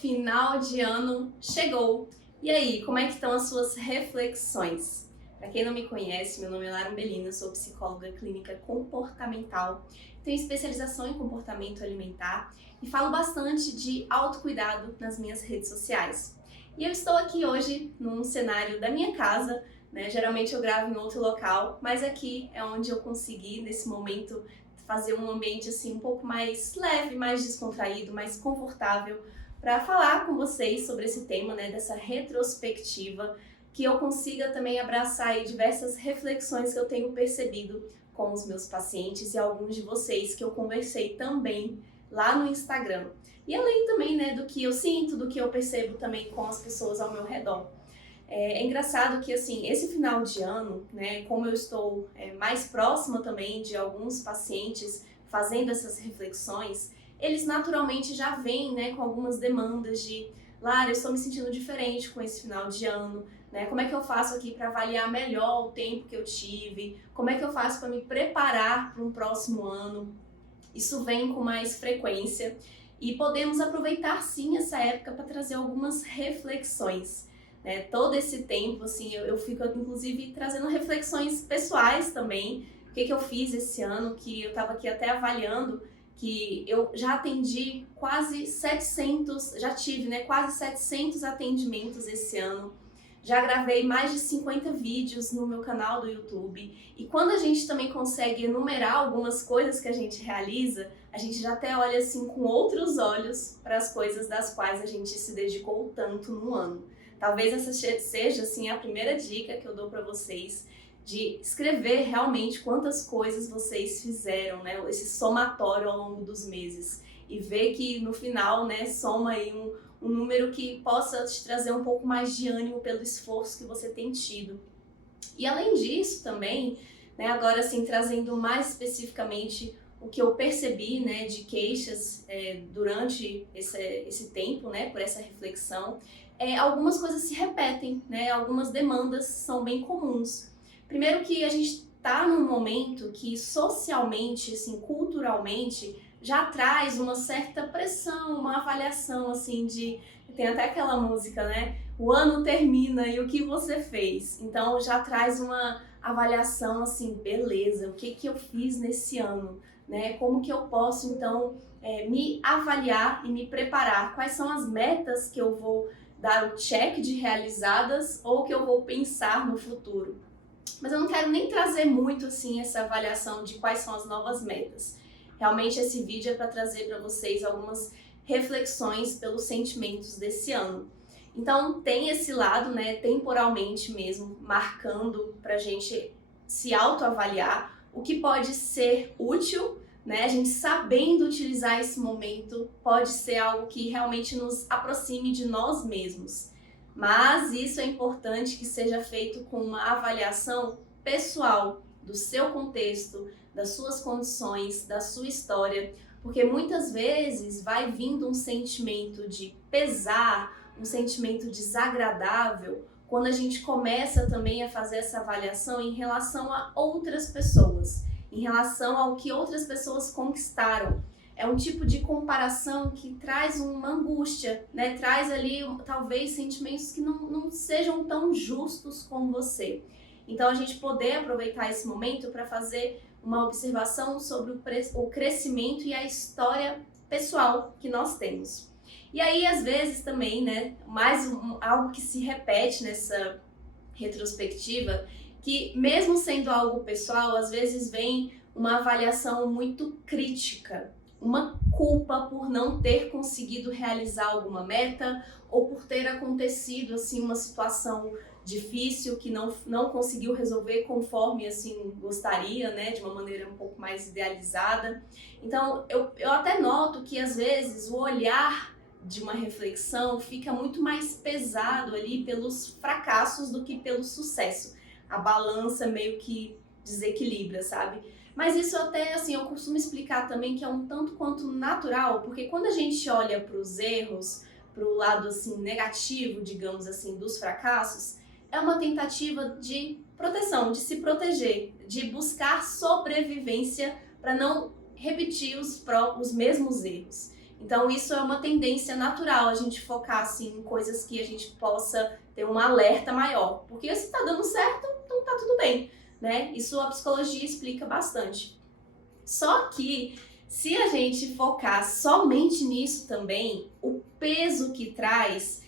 Final de ano chegou! E aí, como é que estão as suas reflexões? Para quem não me conhece, meu nome é Lara Umbelina, sou psicóloga clínica comportamental, tenho especialização em comportamento alimentar e falo bastante de autocuidado nas minhas redes sociais. E eu estou aqui hoje num cenário da minha casa, né? Geralmente eu gravo em outro local, mas aqui é onde eu consegui, nesse momento, fazer um ambiente assim um pouco mais leve, mais descontraído, mais confortável, para falar com vocês sobre esse tema, né, dessa retrospectiva, que eu consiga também abraçar aí diversas reflexões que eu tenho percebido com os meus pacientes e alguns de vocês que eu conversei também lá no Instagram. E além também, né, do que eu sinto, do que eu percebo também com as pessoas ao meu redor. É engraçado que, assim, esse final de ano, né, como eu estou mais próxima também de alguns pacientes fazendo essas reflexões, eles naturalmente já vêm, né, com algumas demandas de: Lara, eu estou me sentindo diferente com esse final de ano, né? Como é que eu faço aqui para avaliar melhor o tempo que eu tive? Como é que eu faço para me preparar para um próximo ano? Isso vem com mais frequência e podemos aproveitar sim essa época para trazer algumas reflexões. Né? Todo esse tempo, assim, eu fico inclusive trazendo reflexões pessoais também. O que eu fiz esse ano, que eu estava aqui até avaliando, que eu já atendi quase 700, já tive, né, quase 700 atendimentos esse ano. Já gravei mais de 50 vídeos no meu canal do YouTube. E quando a gente também consegue enumerar algumas coisas que a gente realiza, a gente já até olha assim com outros olhos para as coisas das quais a gente se dedicou tanto no ano. Talvez essa seja assim a primeira dica que eu dou para vocês, de escrever realmente quantas coisas vocês fizeram, né? Esse somatório ao longo dos meses. E ver que no final, né, soma aí um número que possa te trazer um pouco mais de ânimo pelo esforço que você tem tido. E além disso também, né, agora assim, trazendo mais especificamente o que eu percebi, né, de queixas durante esse tempo, né, por essa reflexão, algumas coisas se repetem, né, algumas demandas são bem comuns. Primeiro que a gente está num momento que socialmente, assim, culturalmente, já traz uma certa pressão, uma avaliação, assim, de... Tem até aquela música, né? O ano termina e o que você fez? Então já traz uma avaliação, assim, beleza, o que eu fiz nesse ano, né? Como que eu posso, então, me avaliar e me preparar? Quais são as metas que eu vou dar o check de realizadas ou que eu vou pensar no futuro? Mas eu não quero nem trazer muito assim essa avaliação de quais são as novas metas. Realmente esse vídeo é para trazer para vocês algumas reflexões pelos sentimentos desse ano. Então tem esse lado, né, temporalmente mesmo, marcando para a gente se autoavaliar, o que pode ser útil, né? A gente sabendo utilizar esse momento pode ser algo que realmente nos aproxime de nós mesmos. Mas isso é importante que seja feito com uma avaliação pessoal do seu contexto, das suas condições, da sua história, porque muitas vezes vai vindo um sentimento de pesar, um sentimento desagradável, quando a gente começa também a fazer essa avaliação em relação a outras pessoas, em relação ao que outras pessoas conquistaram. É um tipo de comparação que traz uma angústia, né? Traz ali talvez sentimentos que não sejam tão justos com você. Então a gente poder aproveitar esse momento para fazer uma observação sobre o crescimento e a história pessoal que nós temos. E aí às vezes também, né, algo que se repete nessa retrospectiva, que mesmo sendo algo pessoal, às vezes vem uma avaliação muito crítica, uma culpa por não ter conseguido realizar alguma meta ou por ter acontecido assim uma situação difícil que não conseguiu resolver conforme assim gostaria, né, de uma maneira um pouco mais idealizada. Então eu até noto que às vezes o olhar de uma reflexão fica muito mais pesado ali pelos fracassos do que pelo sucesso. A balança meio que desequilibra, sabe? Mas isso até, assim, eu costumo explicar também que é um tanto quanto natural, porque quando a gente olha para os erros, para o lado, assim, negativo, digamos assim, dos fracassos, é uma tentativa de proteção, de se proteger, de buscar sobrevivência para não repetir os mesmos erros. Então isso é uma tendência natural, a gente focar assim em coisas que a gente possa ter um alerta maior, porque se tá dando certo, então tá tudo bem, né? Isso a psicologia explica bastante. Só que se a gente focar somente nisso também, o peso que traz,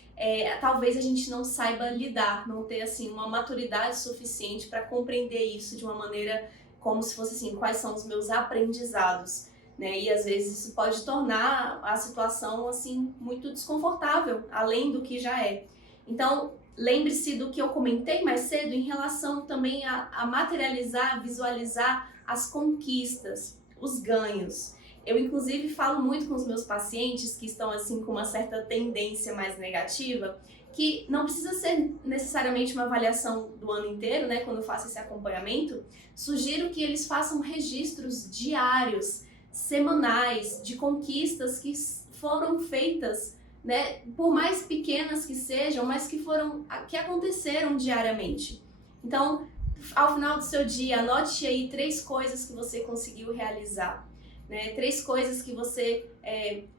talvez a gente não saiba lidar, não ter assim uma maturidade suficiente para compreender isso de uma maneira como se fosse assim, quais são os meus aprendizados, né? E às vezes isso pode tornar a situação assim muito desconfortável, além do que já é. Então, lembre-se do que eu comentei mais cedo em relação também a materializar, visualizar as conquistas, os ganhos. Eu, inclusive, falo muito com os meus pacientes que estão assim com uma certa tendência mais negativa, que não precisa ser necessariamente uma avaliação do ano inteiro, né? Quando eu faço esse acompanhamento, sugiro que eles façam registros diários, semanais, de conquistas que foram feitas, né? Por mais pequenas que sejam, mas que aconteceram diariamente. Então, ao final do seu dia, anote aí 3 coisas que você conseguiu realizar, né? 3 coisas que você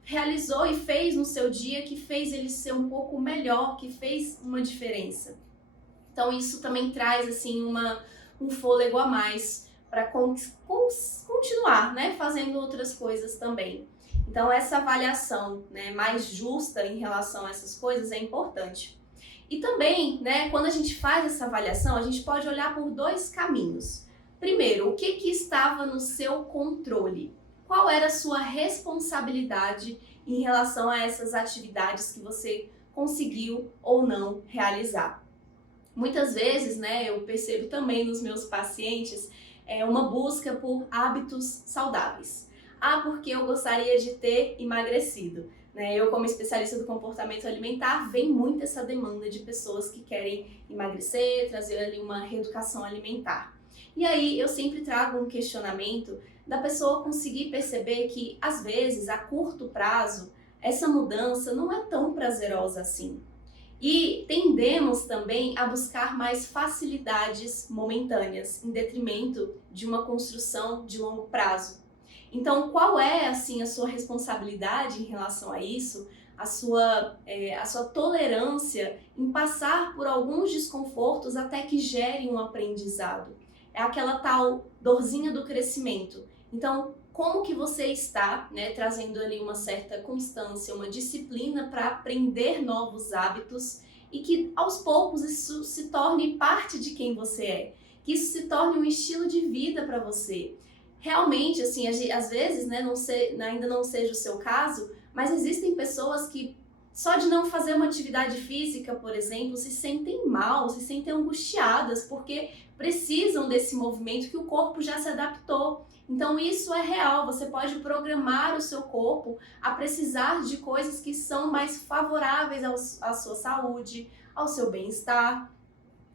realizou e fez no seu dia que fez ele ser um pouco melhor, que fez uma diferença. Então isso também traz assim um fôlego a mais para continuar, né? Fazendo outras coisas também. Então essa avaliação, né, mais justa em relação a essas coisas é importante. E também, né, quando a gente faz essa avaliação, a gente pode olhar por 2 caminhos. Primeiro, o que estava no seu controle? Qual era a sua responsabilidade em relação a essas atividades que você conseguiu ou não realizar? Muitas vezes, né, eu percebo também nos meus pacientes uma busca por hábitos saudáveis. Ah, porque eu gostaria de ter emagrecido. Né? Eu, como especialista do comportamento alimentar, vem muito essa demanda de pessoas que querem emagrecer, trazer ali uma reeducação alimentar. E aí eu sempre trago um questionamento da pessoa conseguir perceber que, às vezes, a curto prazo, essa mudança não é tão prazerosa assim. E tendemos também a buscar mais facilidades momentâneas, em detrimento de uma construção de longo prazo. Então, qual é assim a sua responsabilidade em relação a isso? A sua tolerância em passar por alguns desconfortos até que gere um aprendizado. É aquela tal dorzinha do crescimento. Então, como que você está, né, trazendo ali uma certa constância, uma disciplina para aprender novos hábitos e que aos poucos isso se torne parte de quem você é, que isso se torne um estilo de vida para você. Realmente, assim, às vezes, né, ainda não seja o seu caso, mas existem pessoas que só de não fazer uma atividade física, por exemplo, se sentem mal, se sentem angustiadas, porque precisam desse movimento que o corpo já se adaptou. Então isso é real, você pode programar o seu corpo a precisar de coisas que são mais favoráveis à sua saúde, ao seu bem-estar.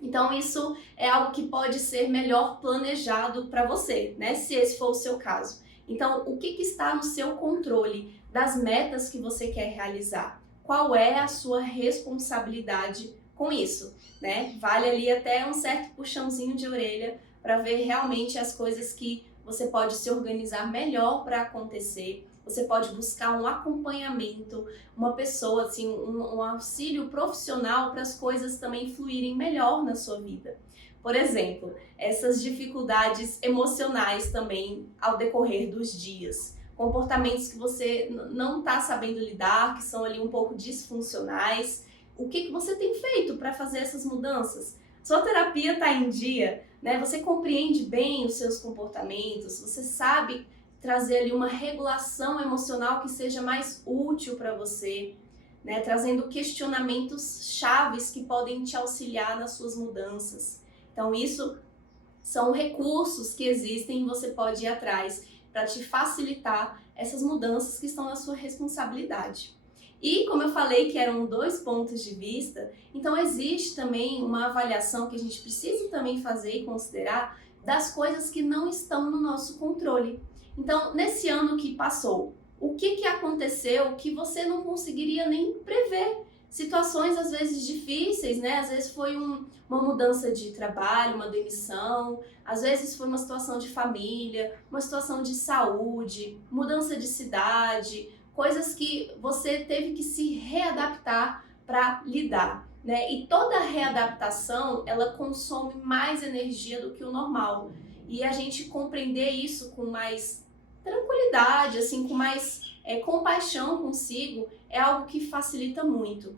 Então isso é algo que pode ser melhor planejado para você, né? Se esse for o seu caso. Então, o que está no seu controle das metas que você quer realizar? Qual é a sua responsabilidade com isso, né? Vale ali até um certo puxãozinho de orelha para ver realmente as coisas que você pode se organizar melhor para acontecer. Você pode buscar um acompanhamento, uma pessoa, assim, um auxílio profissional para as coisas também fluírem melhor na sua vida. Por exemplo, essas dificuldades emocionais também ao decorrer dos dias. Comportamentos que você não está sabendo lidar, que são ali um pouco disfuncionais. O que você tem feito para fazer essas mudanças? Sua terapia está em dia, né? Você compreende bem os seus comportamentos, você sabe trazer ali uma regulação emocional que seja mais útil para você, né? Trazendo questionamentos chaves que podem te auxiliar nas suas mudanças. Então isso são recursos que existem e você pode ir atrás para te facilitar essas mudanças que estão na sua responsabilidade. E como eu falei que eram 2 pontos de vista, então existe também uma avaliação que a gente precisa também fazer e considerar das coisas que não estão no nosso controle. Então, nesse ano que passou, o que aconteceu que você não conseguiria nem prever? Situações às vezes difíceis, né? Às vezes foi uma mudança de trabalho, uma demissão, às vezes foi uma situação de família, uma situação de saúde, mudança de cidade, coisas que você teve que se readaptar para lidar, né? E toda readaptação, ela consome mais energia do que o normal. E a gente compreender isso com mais tranquilidade, assim, com mais compaixão consigo, é algo que facilita muito.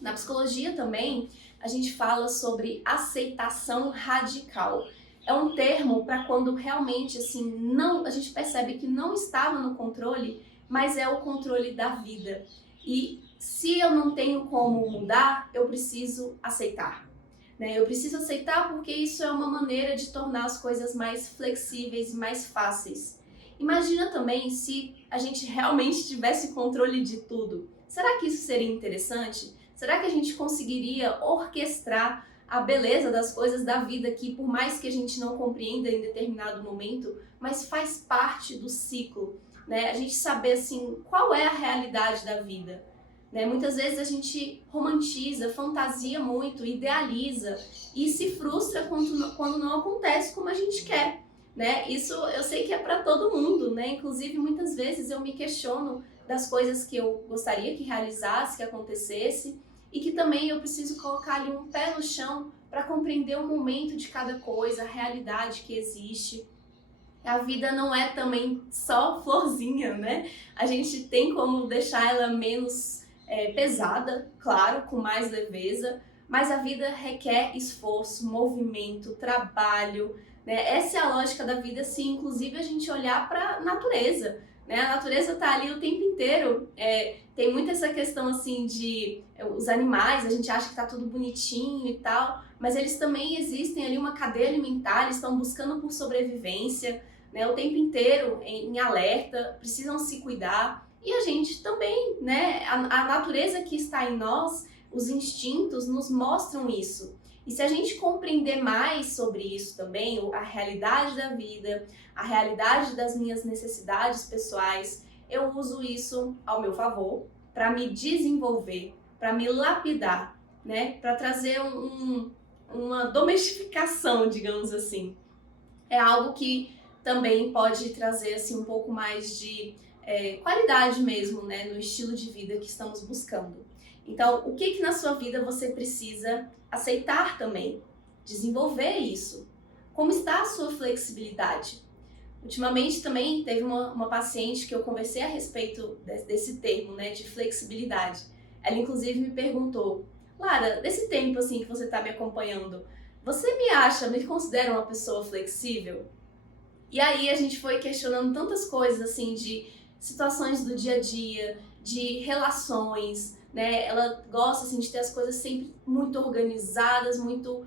Na psicologia também, a gente fala sobre aceitação radical. É um termo para quando realmente assim não, a gente percebe que não estava no controle, mas é o controle da vida. E se eu não tenho como mudar, eu preciso aceitar. Né? Eu preciso aceitar porque isso é uma maneira de tornar as coisas mais flexíveis e mais fáceis. Imagina também se a gente realmente tivesse controle de tudo. Será que isso seria interessante? Será que a gente conseguiria orquestrar a beleza das coisas da vida que, por mais que a gente não compreenda em determinado momento, mas faz parte do ciclo, né? A gente saber, assim, qual é a realidade da vida, né? Muitas vezes a gente romantiza, fantasia muito, idealiza e se frustra quando não acontece como a gente quer, né? Isso eu sei que é para todo mundo, né? Inclusive, muitas vezes eu me questiono das coisas que eu gostaria que realizasse, que acontecesse, e que também eu preciso colocar ali um pé no chão para compreender o momento de cada coisa, a realidade que existe. A vida não é também só florzinha, né? A gente tem como deixar ela menos pesada, claro, com mais leveza, mas a vida requer esforço, movimento, trabalho, né? Essa é a lógica da vida, se inclusive a gente olhar para a natureza. Né? A natureza está ali o tempo inteiro. Tem muito essa questão assim de os animais, a gente acha que está tudo bonitinho e tal, mas eles também existem ali uma cadeia alimentar, eles estão buscando por sobrevivência, né? O tempo inteiro em alerta, precisam se cuidar. E a gente também, né? A natureza que está em nós, os instintos nos mostram isso. E se a gente compreender mais sobre isso também, a realidade da vida, a realidade das minhas necessidades pessoais, eu uso isso ao meu favor para me desenvolver, para me lapidar, né? Para trazer uma domesticação, digamos assim. É algo que também pode trazer assim um pouco mais de qualidade mesmo, né? No estilo de vida que estamos buscando. Então, o que na sua vida você precisa aceitar também? Desenvolver isso. Como está a sua flexibilidade? Ultimamente também teve uma paciente que eu conversei a respeito desse termo, né, de flexibilidade. Ela inclusive me perguntou: Lara, desse tempo assim que você está me acompanhando, você me considera uma pessoa flexível? E aí a gente foi questionando tantas coisas assim de situações do dia a dia, de relações, né? Ela gosta assim de ter as coisas sempre muito organizadas, muito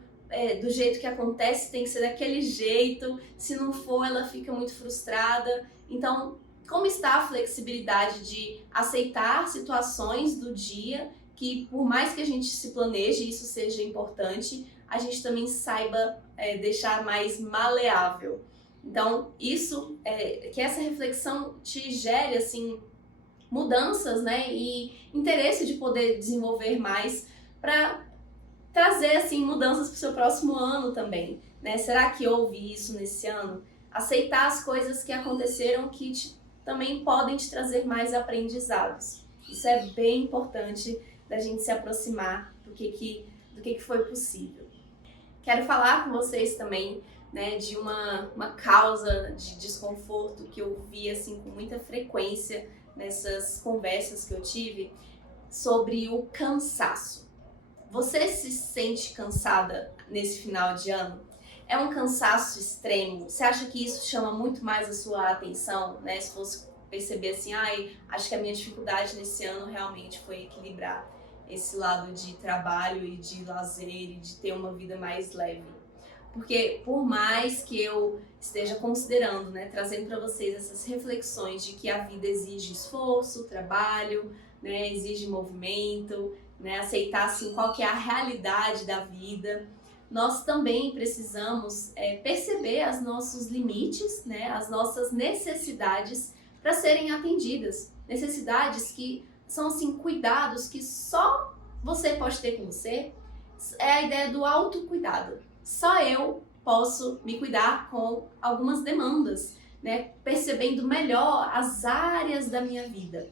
do jeito que acontece, tem que ser daquele jeito. Se não for, ela fica muito frustrada. Então, como está a flexibilidade de aceitar situações do dia que, por mais que a gente se planeje, isso seja importante, a gente também saiba deixar mais maleável. Então, isso, que essa reflexão te gere, assim, mudanças, né, e interesse de poder desenvolver mais para trazer, assim, mudanças para o seu próximo ano também, né? Será que houve isso nesse ano? Aceitar as coisas que aconteceram que também podem te trazer mais aprendizados. Isso é bem importante da gente se aproximar do que foi possível. Quero falar com vocês também, né, de uma causa de desconforto que eu vi assim com muita frequência nessas conversas que eu tive sobre o cansaço. Você se sente cansada nesse final de ano? É um cansaço extremo? Você acha que isso chama muito mais a sua atenção, né? Se fosse perceber assim, acho que a minha dificuldade nesse ano realmente foi equilibrar esse lado de trabalho e de lazer e de ter uma vida mais leve. Porque por mais que eu esteja considerando, né, trazendo para vocês essas reflexões de que a vida exige esforço, trabalho, né, exige movimento, né, aceitar assim qual que é a realidade da vida, nós também precisamos perceber os nossos limites, né, as nossas necessidades para serem atendidas. Necessidades que são assim cuidados que só você pode ter com você. É a ideia do autocuidado. Só eu posso me cuidar com algumas demandas, né? Percebendo melhor as áreas da minha vida.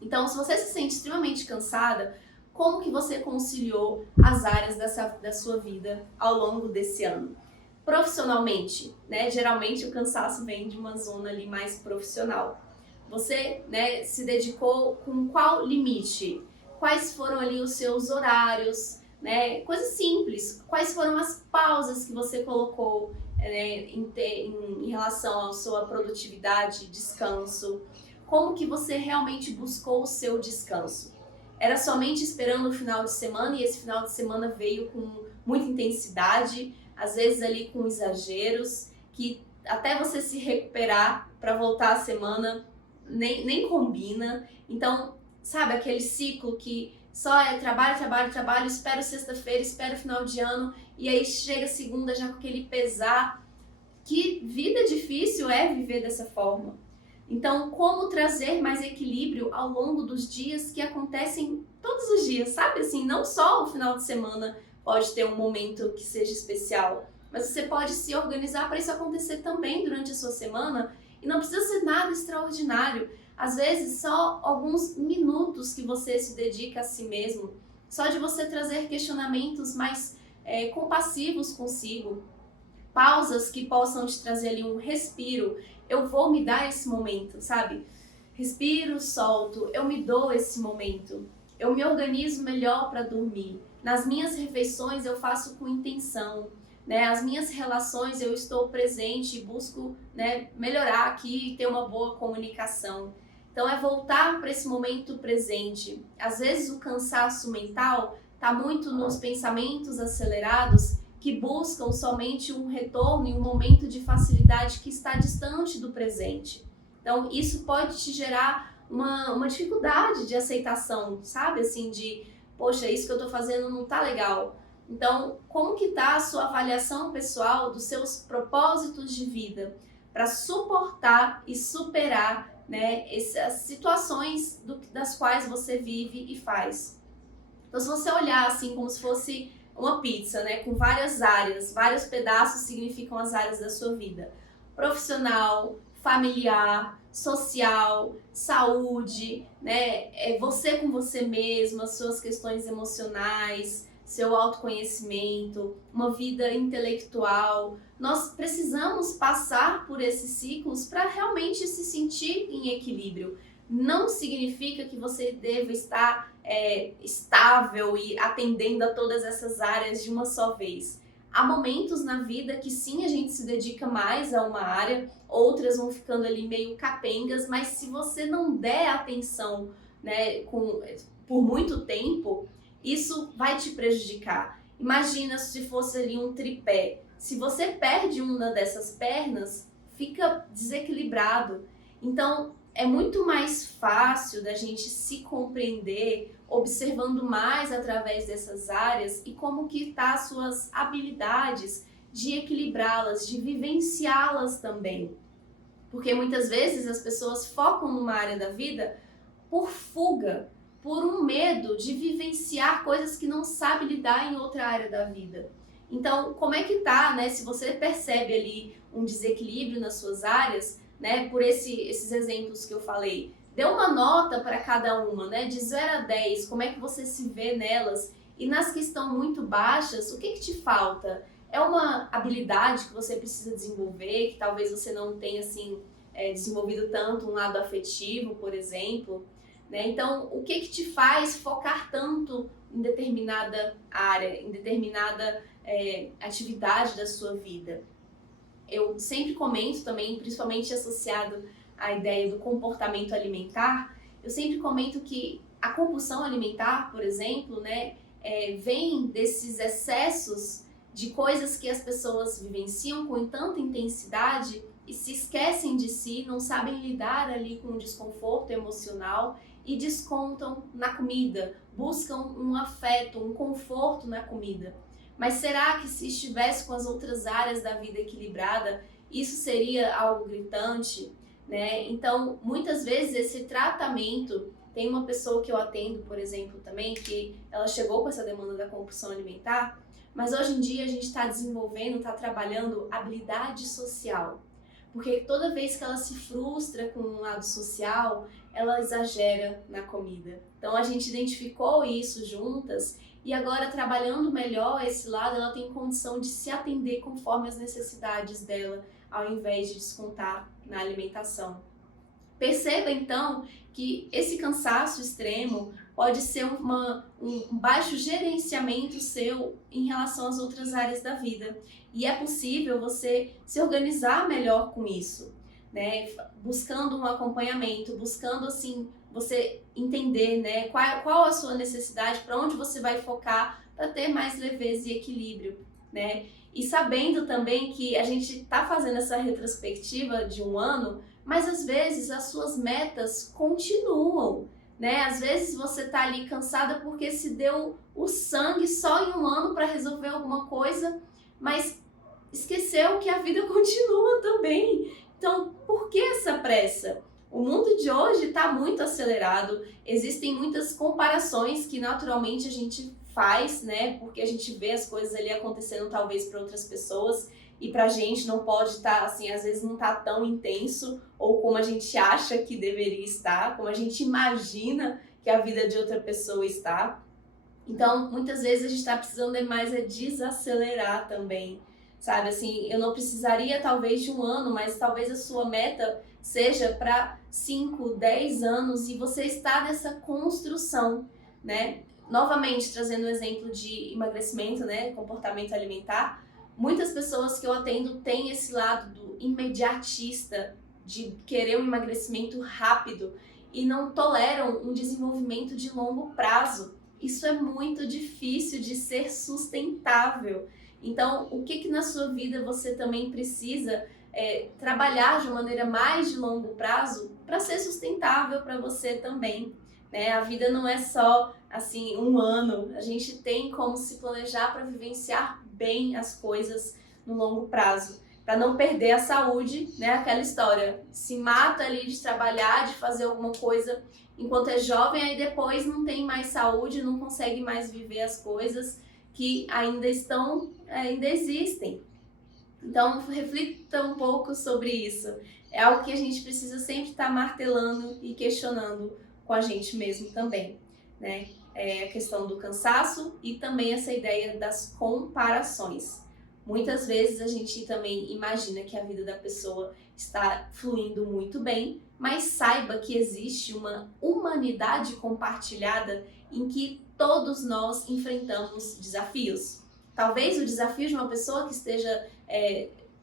Então, se você se sente extremamente cansada, como que você conciliou as áreas da sua vida ao longo desse ano? Profissionalmente, né? Geralmente o cansaço vem de uma zona ali mais profissional. Você, né, se dedicou com qual limite? Quais foram ali os seus horários, né? Coisas simples. Quais foram as pausas que você colocou, né, em relação à sua produtividade, descanso? Como que você realmente buscou o seu descanso? Era somente esperando o final de semana e esse final de semana veio com muita intensidade, às vezes ali com exageros, que até você se recuperar para voltar a semana nem combina. Então, sabe, aquele ciclo que só é trabalho, trabalho, trabalho, espero sexta-feira, espero final de ano, e aí chega segunda já com aquele pesar. Que vida difícil é viver dessa forma. Então, como trazer mais equilíbrio ao longo dos dias que acontecem todos os dias, sabe? Assim, não só o final de semana pode ter um momento que seja especial, mas você pode se organizar para isso acontecer também durante a sua semana e não precisa ser nada extraordinário. Às vezes, só alguns minutos que você se dedica a si mesmo, só de você trazer questionamentos mais compassivos consigo, pausas que possam te trazer ali um respiro. Eu vou me dar esse momento, sabe? Respiro, solto, eu me dou esse momento. Eu me organizo melhor para dormir. Nas minhas refeições eu faço com intenção, né? As minhas relações eu estou presente e busco, né, melhorar aqui e ter uma boa comunicação. Então é voltar para esse momento presente. Às vezes o cansaço mental está muito nos pensamentos acelerados que buscam somente um retorno e um momento de facilidade que está distante do presente. Então, isso pode te gerar uma dificuldade de aceitação, sabe? Assim, de, poxa, isso que eu tô fazendo não tá legal. Então, como que tá a sua avaliação pessoal dos seus propósitos de vida para suportar e superar, né, essas situações das quais você vive e faz? Então, se você olhar assim como se fosse uma pizza, né, com várias áreas, vários pedaços significam as áreas da sua vida: profissional, familiar, social, saúde, né, você com você mesma, suas questões emocionais, seu autoconhecimento, uma vida intelectual. Nós precisamos passar por esses ciclos para realmente se sentir em equilíbrio. Não significa que você deva estar estável e atendendo a todas essas áreas de uma só vez. Há momentos na vida que sim, a gente se dedica mais a uma área, outras vão ficando ali meio capengas, mas se você não der atenção, né, por muito tempo, isso vai te prejudicar. Imagina se fosse ali um tripé. Se você perde uma dessas pernas, fica desequilibrado. Então, é muito mais fácil da gente se compreender observando mais através dessas áreas e como que tá as suas habilidades de equilibrá-las, de vivenciá-las também. Porque muitas vezes as pessoas focam numa área da vida por fuga, por um medo de vivenciar coisas que não sabe lidar em outra área da vida. Então, como é que tá, né? Se você percebe ali um desequilíbrio nas suas áreas, né, por esses exemplos que eu falei, dê uma nota para cada uma, né, de 0 a 10, como é que você se vê nelas, e nas que estão muito baixas, o que te falta? É uma habilidade que você precisa desenvolver, que talvez você não tenha, assim, desenvolvido tanto um lado afetivo, por exemplo, né? Então, o que te faz focar tanto em determinada área, em determinada atividade da sua vida? Eu sempre comento também, principalmente associado à ideia do comportamento alimentar, eu sempre comento que a compulsão alimentar, por exemplo, né, vem desses excessos de coisas que as pessoas vivenciam com tanta intensidade e se esquecem de si, não sabem lidar ali com o desconforto emocional e descontam na comida, buscam um afeto, um conforto na comida. Mas será que se estivesse com as outras áreas da vida equilibrada, isso seria algo gritante, né? Então, muitas vezes esse tratamento, tem uma pessoa que eu atendo, por exemplo, também, que ela chegou com essa demanda da compulsão alimentar, mas hoje em dia a gente está desenvolvendo, está trabalhando habilidade social. porque toda vez que ela se frustra com um lado social, ela exagera na comida. Então a gente identificou isso juntas e agora, trabalhando melhor esse lado, ela tem condição de se atender conforme as necessidades dela, ao invés de descontar na alimentação. Perceba então que esse cansaço extremo pode ser um baixo gerenciamento seu em relação às outras áreas da vida. E é possível você se organizar melhor com isso, né? Buscando um acompanhamento, buscando assim você entender, né, qual a sua necessidade, para onde você vai focar para ter mais leveza e equilíbrio, né? E sabendo também que a gente está fazendo essa retrospectiva de um ano, mas às vezes as suas metas continuam, né? Às vezes você está ali cansada porque se deu o sangue só em um ano para resolver alguma coisa, mas esqueceu que a vida continua também. Então, por que essa pressa? O mundo de hoje está muito acelerado, existem muitas comparações que naturalmente a gente faz, né? Porque a gente vê as coisas ali acontecendo talvez para outras pessoas e pra gente não pode estar, assim, às vezes não tá tão intenso ou como a gente acha que deveria estar, como a gente imagina que a vida de outra pessoa está. Então, muitas vezes a gente está precisando mais desacelerar também, sabe? Assim, eu não precisaria talvez de um ano, mas talvez a sua meta seja para 5, 10 anos e você está nessa construção, né? Novamente, trazendo um exemplo de emagrecimento, né? Comportamento alimentar, muitas pessoas que eu atendo têm esse lado do imediatista, de querer um emagrecimento rápido e não toleram um desenvolvimento de longo prazo. Isso é muito difícil de ser sustentável. Então, o que na sua vida você também precisa trabalhar de uma maneira mais de longo prazo para ser sustentável para você também, né? A vida não é só assim um ano, a gente tem como se planejar para vivenciar bem as coisas no longo prazo, para não perder a saúde, né? Aquela história, se mata ali de trabalhar, de fazer alguma coisa enquanto é jovem, aí depois não tem mais saúde, não consegue mais viver as coisas que ainda existem. Então, reflita um pouco sobre isso. É algo que a gente precisa sempre estar martelando e questionando com a gente mesmo também, né? É a questão do cansaço e também essa ideia das comparações. Muitas vezes a gente também imagina que a vida da pessoa está fluindo muito bem, mas saiba que existe uma humanidade compartilhada em que todos nós enfrentamos desafios. Talvez o desafio de uma pessoa que esteja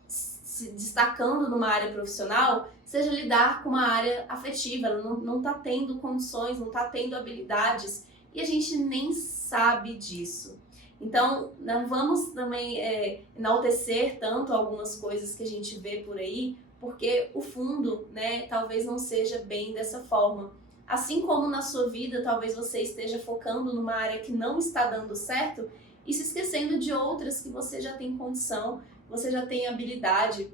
se destacando numa área profissional seja lidar com uma área afetiva, ela não está tendo condições, não está tendo habilidades e a gente nem sabe disso. Então, não vamos também enaltecer tanto algumas coisas que a gente vê por aí, porque o fundo, né, talvez não seja bem dessa forma. Assim como na sua vida, talvez você esteja focando numa área que não está dando certo e se esquecendo de outras que você já tem condição, você já tem habilidade.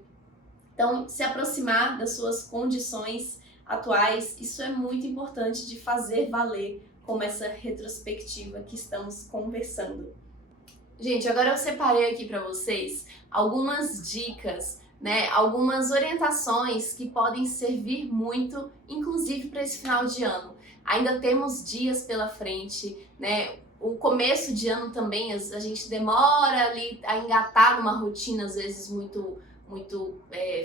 Então, se aproximar das suas condições atuais, isso é muito importante de fazer valer, como essa retrospectiva que estamos conversando. Gente, agora eu separei aqui para vocês algumas dicas, né, algumas orientações que podem servir muito, inclusive para esse final de ano. Ainda temos dias pela frente, né? O começo de ano também a gente demora ali a engatar numa rotina às vezes muito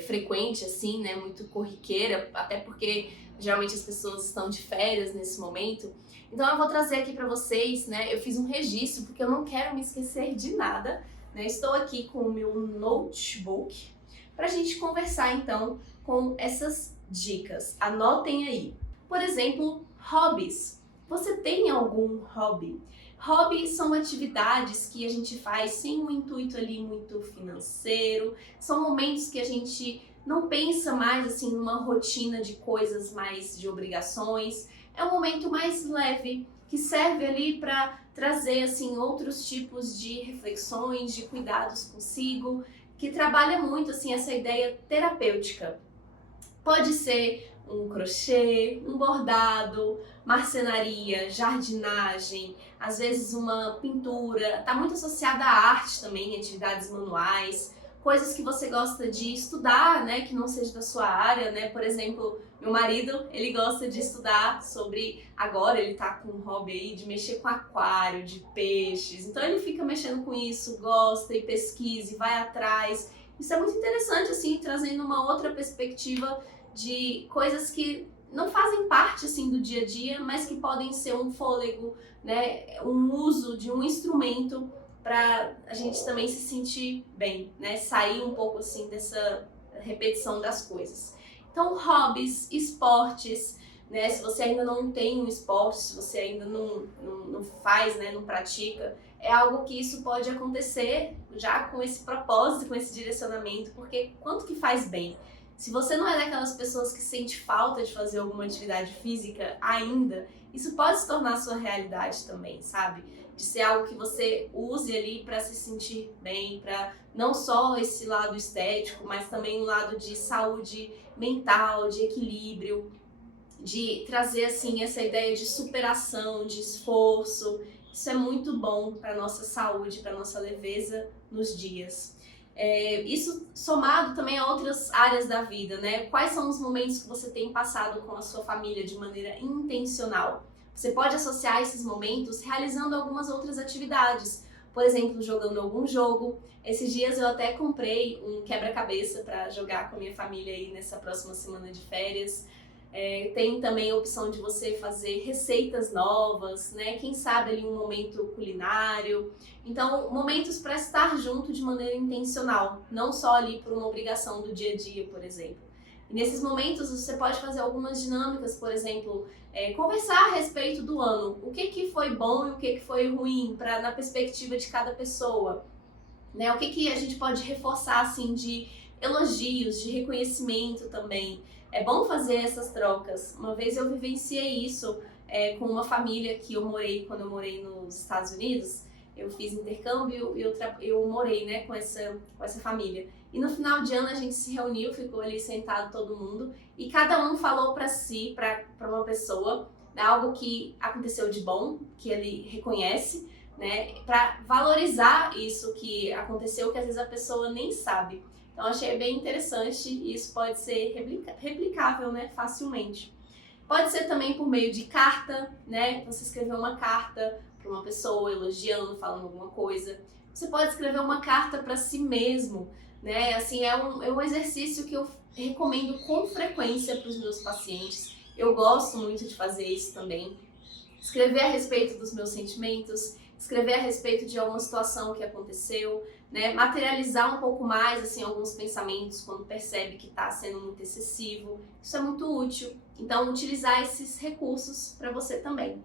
frequente assim, né? Muito corriqueira, até porque geralmente as pessoas estão de férias nesse momento. Então eu vou trazer aqui para vocês, né? Eu fiz um registro porque eu não quero me esquecer de nada, né? Estou aqui com o meu notebook para a gente conversar então com essas dicas. Anotem aí. Por exemplo, hobbies. Você tem algum hobby? Hobbies são atividades que a gente faz sem um intuito ali muito financeiro. São momentos que a gente não pensa mais assim numa rotina de coisas mais de obrigações. É um momento mais leve que serve ali para trazer assim outros tipos de reflexões, de cuidados consigo, que trabalha muito assim essa ideia terapêutica. Pode ser um crochê, um bordado, marcenaria, jardinagem, às vezes uma pintura, está muito associada à arte também, atividades manuais, coisas que você gosta de estudar, né, que não seja da sua área, né? Por exemplo, meu marido, ele gosta de estudar sobre, agora ele tá com um hobby aí de mexer com aquário, de peixes, então ele fica mexendo com isso, gosta e pesquisa e vai atrás. Isso é muito interessante, assim, trazendo uma outra perspectiva de coisas que não fazem parte, assim, do dia a dia, mas que podem ser um fôlego, né, um uso de um instrumento para a gente também se sentir bem, né, sair um pouco, assim, dessa repetição das coisas. Então, hobbies, esportes, né, se você ainda não tem um esporte, se você ainda não faz, né, não pratica, é algo que isso pode acontecer já com esse propósito, com esse direcionamento, porque quanto que faz bem? Se você não é daquelas pessoas que sente falta de fazer alguma atividade física ainda, isso pode se tornar sua realidade também, sabe? De ser algo que você use ali para se sentir bem, para não só esse lado estético, mas também um lado de saúde mental, de equilíbrio, de trazer assim essa ideia de superação, de esforço. Isso é muito bom para nossa saúde, para nossa leveza nos dias. Isso somado também a outras áreas da vida, né? Quais são os momentos que você tem passado com a sua família de maneira intencional? Você pode associar esses momentos realizando algumas outras atividades. Por exemplo, jogando algum jogo. Esses dias eu até comprei um quebra-cabeça para jogar com a minha família aí nessa próxima semana de férias. Tem também a opção de você fazer receitas novas, né? Quem sabe ali um momento culinário. Então, momentos para estar junto de maneira intencional, não só ali por uma obrigação do dia a dia, por exemplo. E nesses momentos você pode fazer algumas dinâmicas, por exemplo, conversar a respeito do ano. O que foi bom e o que foi ruim, na perspectiva de cada pessoa. Né? O que a gente pode reforçar assim, de elogios, de reconhecimento também. É bom fazer essas trocas. Uma vez eu vivenciei isso com uma família que eu morei quando eu morei nos Estados Unidos. Eu fiz intercâmbio e eu morei, né, com essa família. E no final de ano a gente se reuniu, ficou ali sentado todo mundo e cada um falou para si, para uma pessoa, né, algo que aconteceu de bom, que ele reconhece, né, para valorizar isso que aconteceu, que às vezes a pessoa nem sabe. Então achei bem interessante e isso pode ser replicável, né, facilmente. Pode ser também por meio de carta, né, você escrever uma carta para uma pessoa elogiando, falando alguma coisa. Você pode escrever uma carta para si mesmo, né, assim, é um exercício que eu recomendo com frequência para os meus pacientes. Eu gosto muito de fazer isso também. Escrever a respeito dos meus sentimentos, escrever a respeito de alguma situação que aconteceu, né? Materializar um pouco mais assim alguns pensamentos quando percebe que está sendo muito excessivo. Isso é muito útil. Então, utilizar esses recursos para você também.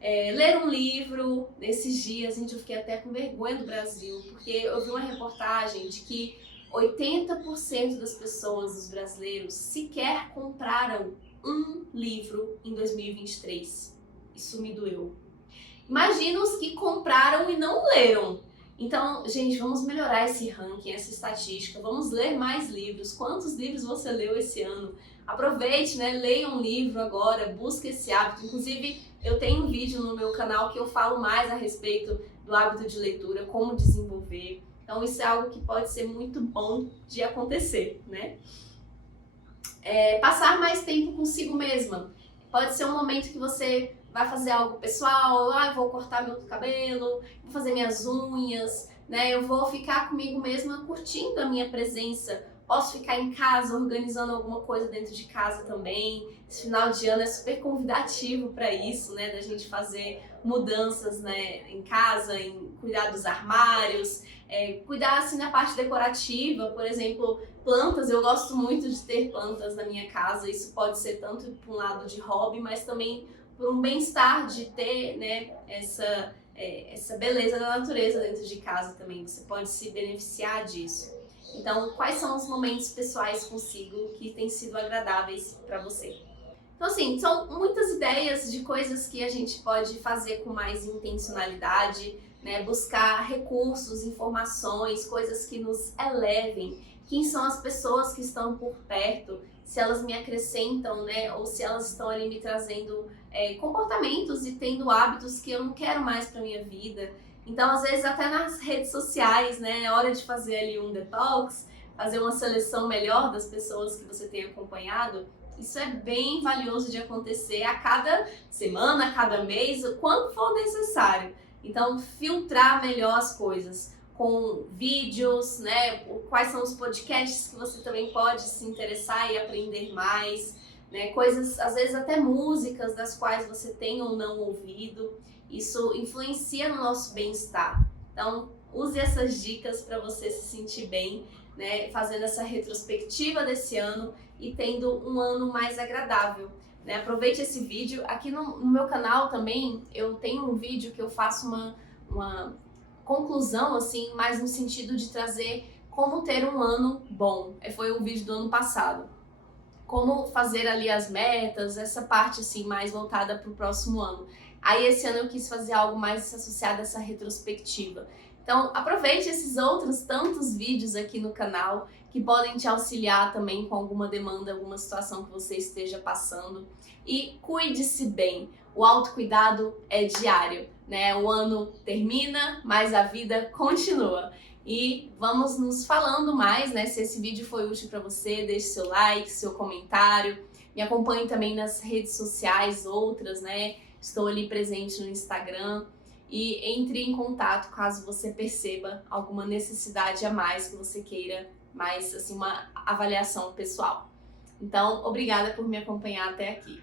Ler um livro. Nesses dias, gente, eu fiquei até com vergonha do Brasil, porque eu vi uma reportagem de que 80% das pessoas, dos brasileiros, sequer compraram um livro em 2023. Isso me doeu. Imagina os que compraram e não leram. Então, gente, vamos melhorar esse ranking, essa estatística. Vamos ler mais livros. Quantos livros você leu esse ano? Aproveite, né? Leia um livro agora, busque esse hábito. Inclusive, eu tenho um vídeo no meu canal que eu falo mais a respeito do hábito de leitura, como desenvolver. Então, isso é algo que pode ser muito bom de acontecer, né? Passar mais tempo consigo mesma. Pode ser um momento que você vai fazer algo pessoal, eu vou cortar meu cabelo, vou fazer minhas unhas, né? Eu vou ficar comigo mesma curtindo a minha presença. Posso ficar em casa organizando alguma coisa dentro de casa também. Esse final de ano é super convidativo para isso, né? Da gente fazer mudanças, né, em casa, em cuidar dos armários, cuidar assim na parte decorativa, por exemplo, plantas. Eu gosto muito de ter plantas na minha casa. Isso pode ser tanto por um lado de hobby, mas também por um bem-estar de ter, né, essa beleza da natureza dentro de casa também. Você pode se beneficiar disso. Então, quais são os momentos pessoais consigo que têm sido agradáveis para você? Então, assim, são muitas ideias de coisas que a gente pode fazer com mais intencionalidade, né? Buscar recursos, informações, coisas que nos elevem. Quem são as pessoas que estão por perto, se elas me acrescentam, né? Ou se elas estão ali me trazendo comportamentos e tendo hábitos que eu não quero mais para minha vida. Então, às vezes, até nas redes sociais, né, é hora de fazer ali um detox, fazer uma seleção melhor das pessoas que você tem acompanhado. Isso é bem valioso de acontecer a cada semana, a cada mês, quando for necessário. Então, filtrar melhor as coisas com vídeos, né? Quais são os podcasts que você também pode se interessar e aprender mais, né? Coisas, às vezes até músicas das quais você tem ou não ouvido. Isso influencia no nosso bem-estar. Então, use essas dicas para você se sentir bem, né? Fazendo essa retrospectiva desse ano e tendo um ano mais agradável. Né? Aproveite esse vídeo. Aqui no meu canal também eu tenho um vídeo que eu faço uma conclusão, assim, mais no sentido de trazer como ter um ano bom. Foi um vídeo do ano passado. Como fazer ali as metas, essa parte assim mais voltada para o próximo ano. Aí esse ano eu quis fazer algo mais associado a essa retrospectiva. Então aproveite esses outros tantos vídeos aqui no canal que podem te auxiliar também com alguma demanda, alguma situação que você esteja passando. E cuide-se bem. O autocuidado é diário, né? O ano termina, mas a vida continua. E vamos nos falando mais, né? Se esse vídeo foi útil para você, deixe seu like, seu comentário. Me acompanhe também nas redes sociais, outras, né? Estou ali presente no Instagram. E entre em contato caso você perceba alguma necessidade a mais que você queira, mais assim, uma avaliação pessoal. Então, obrigada por me acompanhar até aqui.